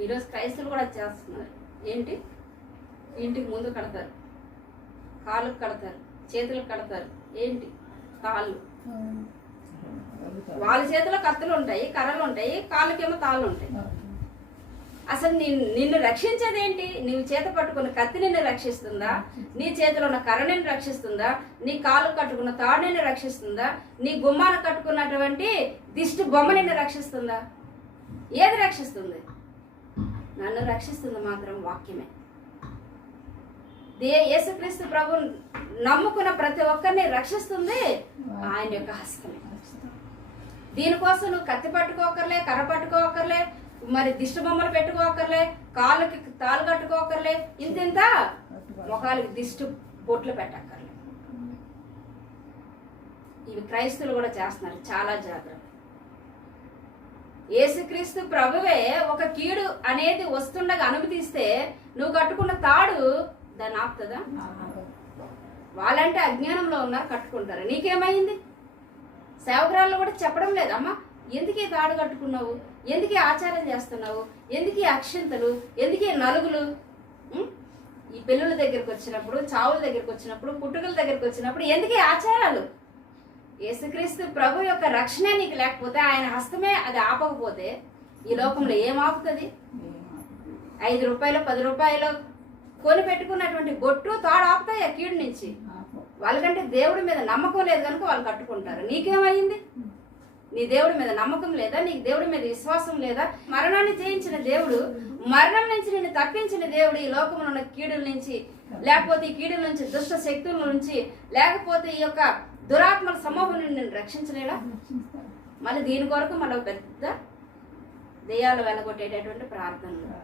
ఈరోజు క్రైస్తవులు కూడా చేస్తున్నారు. ఏంటి, ఇంటికి ముందు కడతారు, కాళ్ళకు కడతారు, చేతులకు కడతారు. ఏంటి, తాళ్ళు. వాళ్ళ చేతిలో కత్తులు ఉంటాయి, కర్రలు ఉంటాయి, కాళ్ళకేమో తాళ్ళు ఉంటాయి. అసలు నిన్ను రక్షించేది ఏంటి? నీవు చేత పట్టుకున్న కత్తి నిన్ను రక్షిస్తుందా? నీ చేతిలో ఉన్న కర్ర నిన్ను రక్షిస్తుందా? నీ కాలు కట్టుకున్న తాడు నిన్ను రక్షిస్తుందా? నీ గుమ్మాన కట్టుకున్నటువంటి దిష్టి బొమ్మ నిన్ను రక్షిస్తుందా? ఏది రక్షిస్తుంది? నన్ను రక్షిస్తుంది మాత్రం వాక్యమే. యేసుక్రీస్తు ప్రభు నమ్ముకున్న ప్రతి ఒక్కరిని రక్షిస్తుంది ఆయన యొక్క హస్తమే. దీనికోసం నువ్వు కత్తి పట్టుకోకర్లే, కర్ర పట్టుకోకర్లే, మరి దిష్టి బొమ్మలు పెట్టుకోకర్లే, కాళ్ళకి తాళ్ళు కట్టుకోకర్లే, ఇంత ముఖాలకి దిష్టి బొట్లు పెట్టక్కర్లే. ఇవి క్రైస్తవులు కూడా చేస్తున్నారు. చాలా జాగ్రత్త. యేసుక్రీస్తు ప్రభువే ఒక కీడు అనేది వస్తుండగా అనుమతిస్తే నువ్వు కట్టుకున్న తాడు దాన్ని ఆపుతుందా? వాళ్ళంటే అజ్ఞానంలో ఉన్నారు, కట్టుకుంటారు. నీకేమైంది? సేవకురాళ్ళు కూడా చెప్పడం లేదమ్మా, ఎందుకు ఈ తాడు కట్టుకున్నావు, ఎందుకు ఆచారం చేస్తున్నావు, ఎందుకు అక్షింతలు, ఎందుకు నలుగులు? ఈ పెళ్ళుల దగ్గరికి వచ్చినప్పుడు, చావుల దగ్గరికి వచ్చినప్పుడు, పుట్టుకల దగ్గరికి వచ్చినప్పుడు ఎందుకు ఆచారాలు? యేసుక్రీస్తు ప్రభు యొక్క రక్షణ నీకు లేకపోతే, ఆయన హస్తమే అది ఆపకపోతే ఈ లోకంలో ఏం ఆపుతుంది? 5 రూపాయలు 10 రూపాయలు కొని పెట్టుకున్నటువంటి బొట్టు తాడు ఆపుతాయి ఆ కీడు నుంచి. వాళ్ళకంటే దేవుడి మీద నమ్మకం లేదు కనుక వాళ్ళు కట్టుకుంటారు. నీకేమైంది? నీ దేవుడి మీద నమ్మకం లేదా? నీకు దేవుడి మీద విశ్వాసం లేదా? మరణాన్ని జయించిన దేవుడు, మరణం నుంచి నిన్ను తప్పించిన దేవుడు ఈ లోకంలో ఉన్న కీడుల నుంచి, లేకపోతే ఈ కీడుల నుంచి, దుష్ట శక్తుల నుంచి, లేకపోతే ఈ యొక్క దురాత్మల సమూహం నుండి నిన్ను రక్షించలేడా? మళ్ళీ దీని కొరకు మళ్ళీ పెద్ద దెయ్యాలు వెలగొట్టేటటువంటి ప్రార్థనలు.